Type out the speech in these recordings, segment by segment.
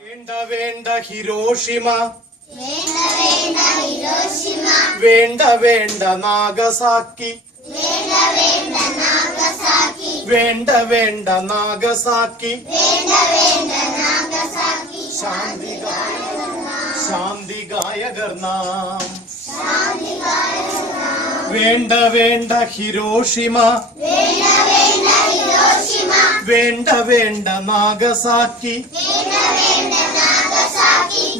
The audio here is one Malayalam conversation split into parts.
വേണ്ട വേണ്ട ഹിരോഷിമ, വേണ്ട വേണ്ട നാഗസാക്കി, വേണ്ട വേണ്ട നാഗസാക്കി, ശാന്തി ഗായകർ നാം. വേണ്ട വേണ്ട ഹിരോഷിമ, വേണ്ട വേണ്ട നാഗസാക്കി,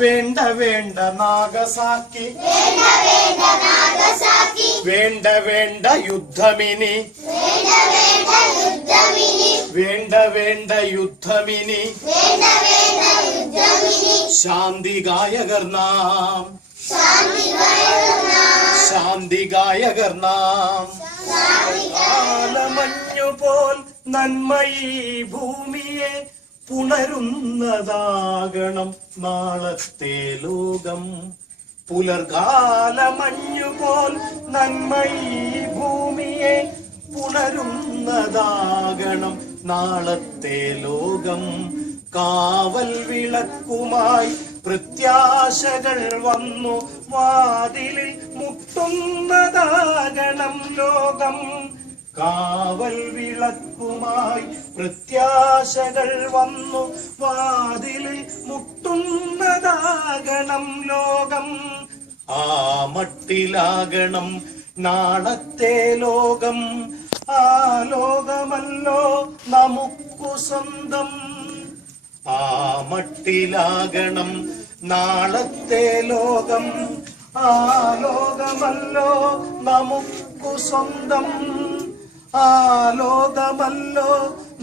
വേണ്ട വേണ്ട നാഗസാക്കി, വേണ്ട വേണ്ട യുദ്ധമിനി, വേണ്ട വേണ്ട യുദ്ധമിനി, ശാന്തി ഗായകർ നാം, ശാന്തി ഗായകർ നാം. കാലമഞ്ഞുപോൽ നന്മയീ ഭൂമിയെ പുണരുന്നതാകണം നാളത്തെ ലോകം. പുലർകാലമഞ്ഞുപോൽ നന്മയീ ഭൂമിയെ പുണരുന്നതാകണം നാളത്തെ ലോകം. കാവൽ വിളക്കുമായി പ്രത്യാശകൾ വന്നു വാതിലിൽ മുട്ടുന്നതാകണം ലോകം. കാവൽ വിളക്കുമായി പ്രത്യാശകൾ വന്നു വാതിലിൽ മുട്ടുന്നതാകണം ലോകം. ആ മട്ടിലാകണം നാളത്തെ ലോകം. ആ ലോകമല്ലോ നമുക്കു സ്വന്തം. ആ മട്ടിലാകണം നാളത്തെ ലോകം. ആ ലോകമല്ലോ നമുക്കു സ്വന്തം. ആ ലോകമല്ലോ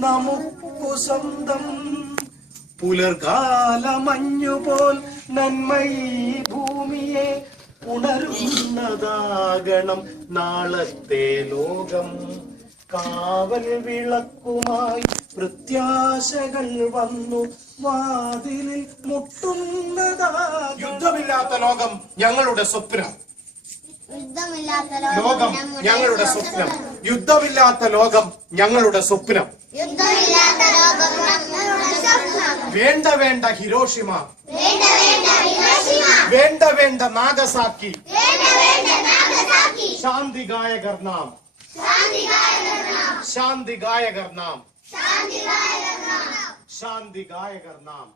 നമുക്കു സ്വന്തം. പുലർകാലമഞ്ഞുപോൽ നന്മയീ ഭൂമിയെ ഉണരുന്നതാകണം നാളത്തെ ലോകം. കാവൽ വിളക്കുമായി പ്രത്യാശകൾ വന്നു വാതിലിൽ മുട്ടുന്നതാകണം. യുദ്ധമില്ലാത്ത ലോകം ഞങ്ങളുടെ സ്വപ്നം. ലോകം ഞങ്ങളുടെ സ്വപ്നം. യുദ്ധമില്ലാത്ത ലോകം ഞങ്ങളുടെ സ്വപ്നം. വേണ്ട വേണ്ട ഹിരോഷിമ, വേണ്ട വേണ്ട നാഗസാക്കി, ശാന്തി ഗായകർ നാം, ശാന്തി ഗായകർ നാം, ശാന്തി ഗായകർ നാം.